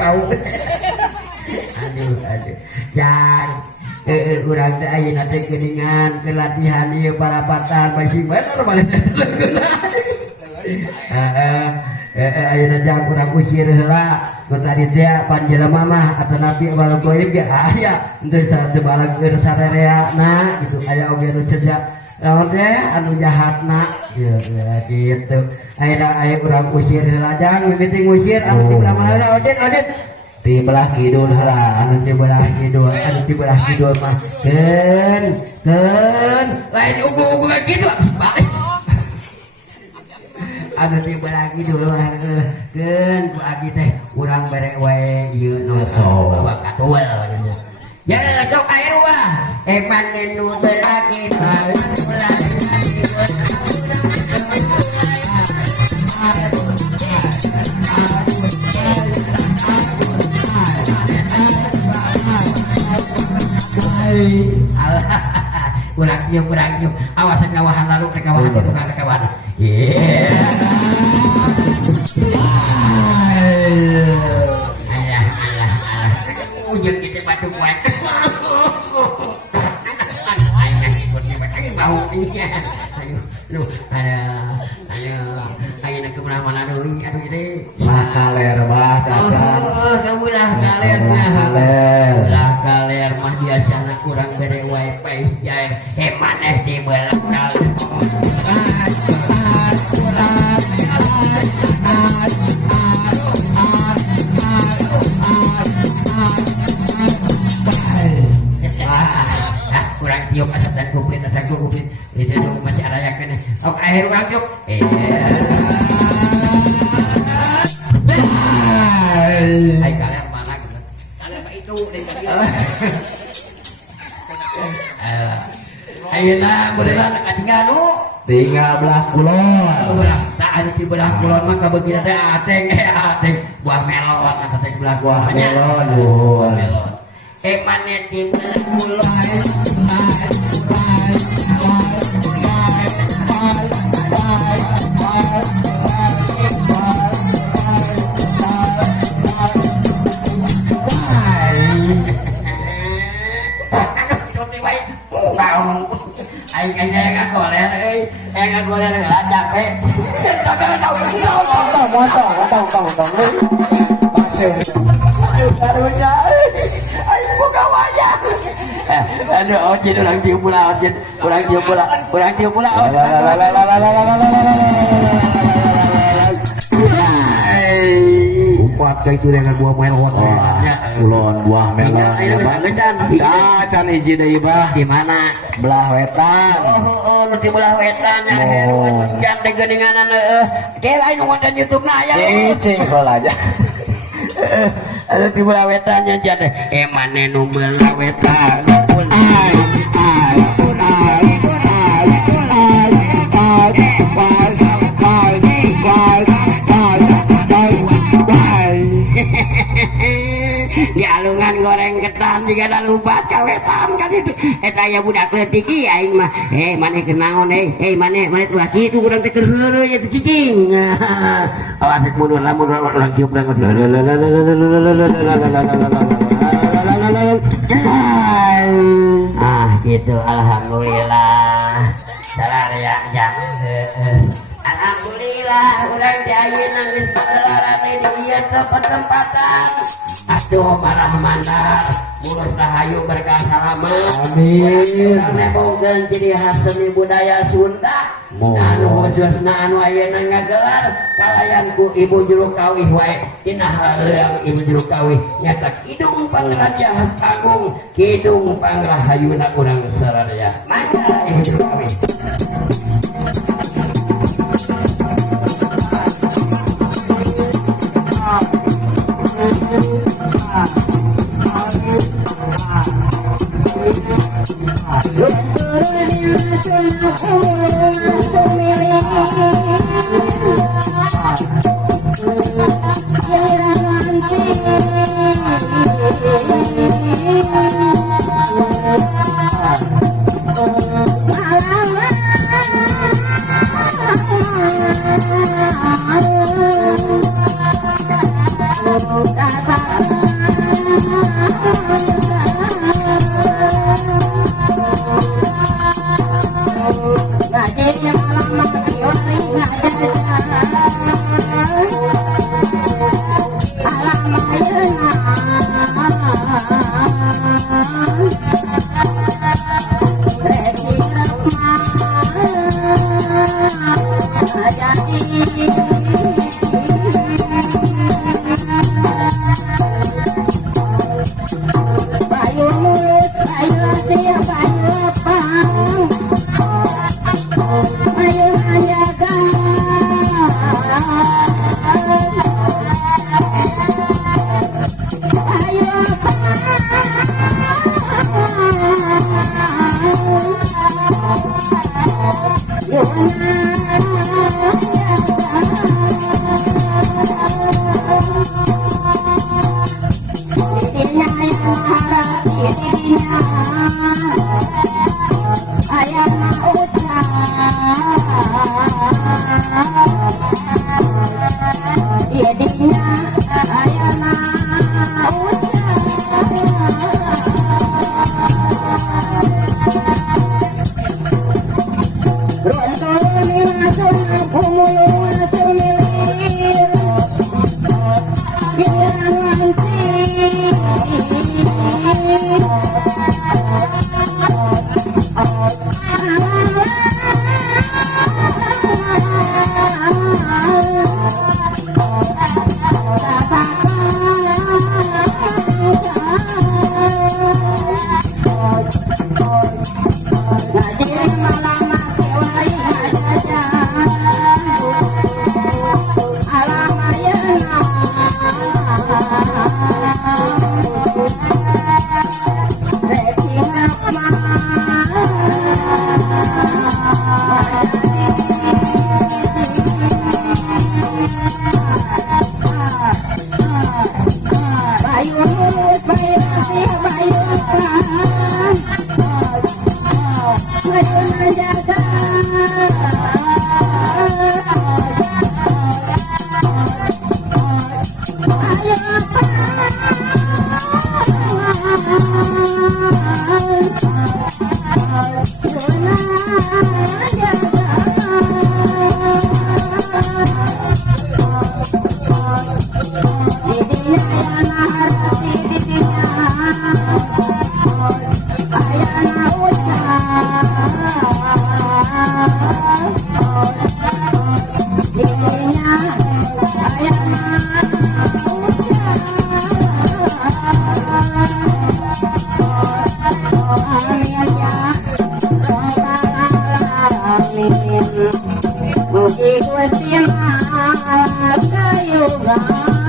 bau. Aduh. Jan. Urang teh ayeuna teh geuningan keur latihan ieu parapatan masih bener malih leuguna. Ayeuna jang urang usir heula. Ku tadi teh panjelema mah atanapi wal goib ge aya teu teu balageur sarereana gitu aya oge nu cedak. Lawan teh anu jahatna gitu. Aya urang usir heula jang mimiti ngusir anu di belah mana Odin. Di belah kidul heula anu di belah kidul mah keun lain ugu kitu anu di belah kidul mah keun ku abdi teh urang bere wae ieu nu bawa katuel ya sok aya wah mangenu belah kidul kurang yuk awas kawahan lalu ke kawahan itu ke kawahan alah ujung kita batu kuat bau ini ayo nak ke mana dulu aduh ini makaler bah cacan kamu lah kaler mah biasanya kurang bere wifi jai maneh di belakang kurang tiup asap dan kuplit itu masih ada yang kena air urang yuk hai kaler mana kaler pak itu ayeuna beneran tinggal belah kulon tak ada di belah kulon mah kabeutina teh ateng buah melon eta teh belah melon maneh di belah kulon Anh ăn gò lên ơi, ăn gò lên là capek. Tong. Masuk. Barunya. Ayo buka wajah. Aduh, ojin orang tiup pula, kurang tiup pula. Umpat itu dengan buah melon. Buah melon. Can hiji deui bah. Di mana? Belah wetan. Oh, nu di belah wetan nya can teh geuninganan ke lain wonten YouTube-na aya. Cing heula aja. Anu di belah wetan nya can maneh nu belah wetan. Di alungan goreng ketan jika ada lupa kawetan kan itu eta aya budak leutik ieu aing mah maneh keur naon maneh tuh laki itu urang teh keur heureuy eta cicing awas mundur urang kieu urang gitu alhamdulillah salaria jang alhamdulillah urang teh ayeuna geus pagelaran di ieu tempat-tempatan aduh malah mandar mulus rahayu berkah salamet amin nemongkeun ciri khas seni budaya Sunda anu khususna anu ayeuna ngagelar kalayan ku ibu juru kawih wae dina haleuang ibu juru kawih nyata Kidung Pangraja Agung Kidung Pangrahayuna urang saradaya mangga ibu juru kawih Mugi Gusti Maha Kayuga